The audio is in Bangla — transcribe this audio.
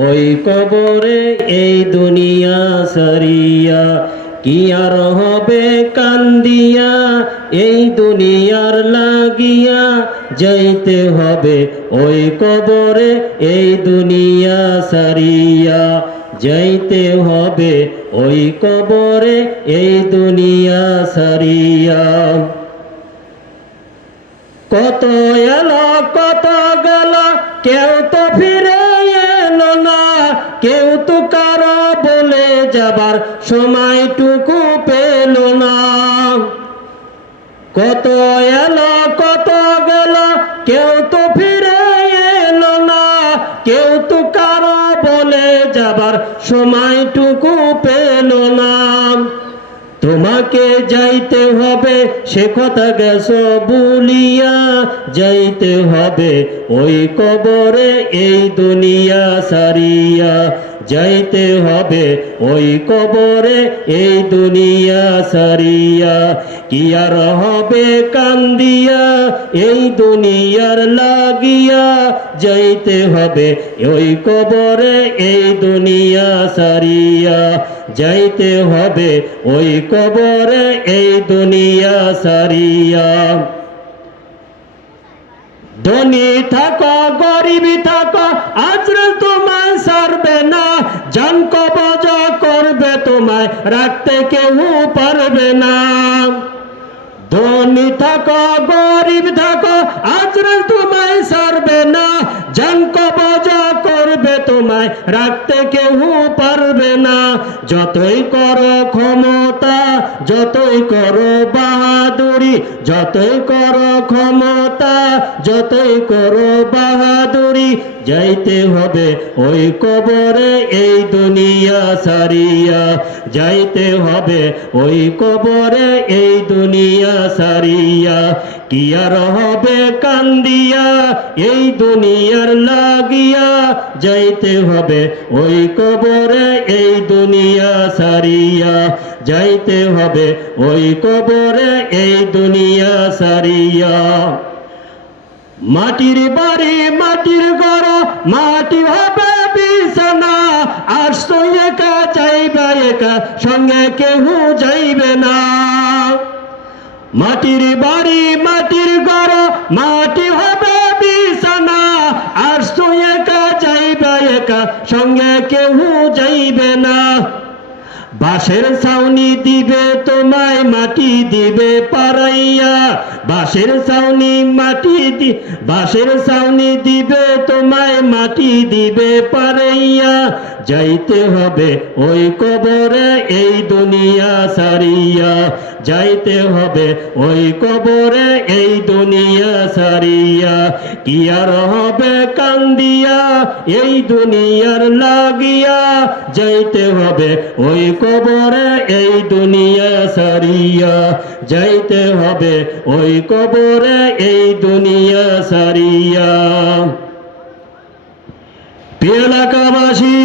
ওই কবরে এই দুনিয়া সারিয়া কি আর হবে কান্দিয়া এই দুনিয়ার লাগিয়া যাইতে হবে ওই কবরে এই দুনিয়া সারিয়া যাইতে হবে ওই কবরে এই দুনিয়া সারিয়া কত এলো কত গেল কেউ তো ফিরে এলো না কেউ তো কারো বলে যাবার সময়টুকু পেল না কত এলো কত গেল কেউ তো ফিরে এলো না কেউ তো কারো বলে যাবার সময়টুকু পেল না তোমাকে যাইতে হবে সে কথা গেছো ভুলিয়া যাইতে হবে ওই কবরে এই দুনিয়া সারিয়া যাইতে হবে ওই কবরে এই দুনিয়া সারিয়া কি আর হবে কান্দিয়া এই দুনিয়ার লাগিয়া যাইতে হবে ওই কবরে এই দুনিয়া সারিয়া যাইতে হবে ওই কবরে এই দুনিয়া সারিয়া ধনী থাকো গরিব থাকো আজরাল তোমায় ছাড়বে না জান কবজ করবে তোমায় রাখতে কেউ পারবে না ধনী থাকো গরিব থাকো আজরাল তোমায় ছাড়বে না জান কবজ করবে তোমায় রাখতে কেউ পারবে না যতই করো ক্ষমতা যতই করো বাহাদুরি যতই করো ক্ষমতা যতই করো বাহাদুরি যাইতে হবে ওই কবরে এই দুনিয়া সারিয়া যাইতে হবে ওই কবরে এই দুনিয়া সারিয়া কি আর হবে কান্দিয়া এই দুনিয়ার লাগিয়া যাইতে হবে ওই কবরে এই দুনিয়া সারিয়া যাইতে হবে ওই কবরে এই দুনিয়া সারিয়া মাটির বাড়ি মাটির ঘর মাটি হবে বিছানা আসতো একা যাইবে একা সঙ্গে কেউ যাইবে না মাটির বাড়ি মাটির ঘর মাটি হবে বিছানা আসতো একা যাইবে একা সঙ্গে কেউ যাইবে না বাঁশের ছাউনি দিবে তোমায় মাটি দিবে পারাইয়া বাঁশের ছাউনি বাঁশের ছাউনি দিবে তোমায় মাটি দিবে পারাইয়া যাইতে হবে ওই কবরে এই দুনিয়া সারিয়া যাইতে হবে ওই কবরে এই দুনিয়া সারিয়া কি আর হবে কান্দিয়া এই দুনিয়ার লাগিয়া যাইতে হবে ওই কবরে এই দুনিয়া সারিয়া যাইতে হবে ওই কবরে এই দুনিয়া সারিয়া। প্রিয় এলাকাবাসী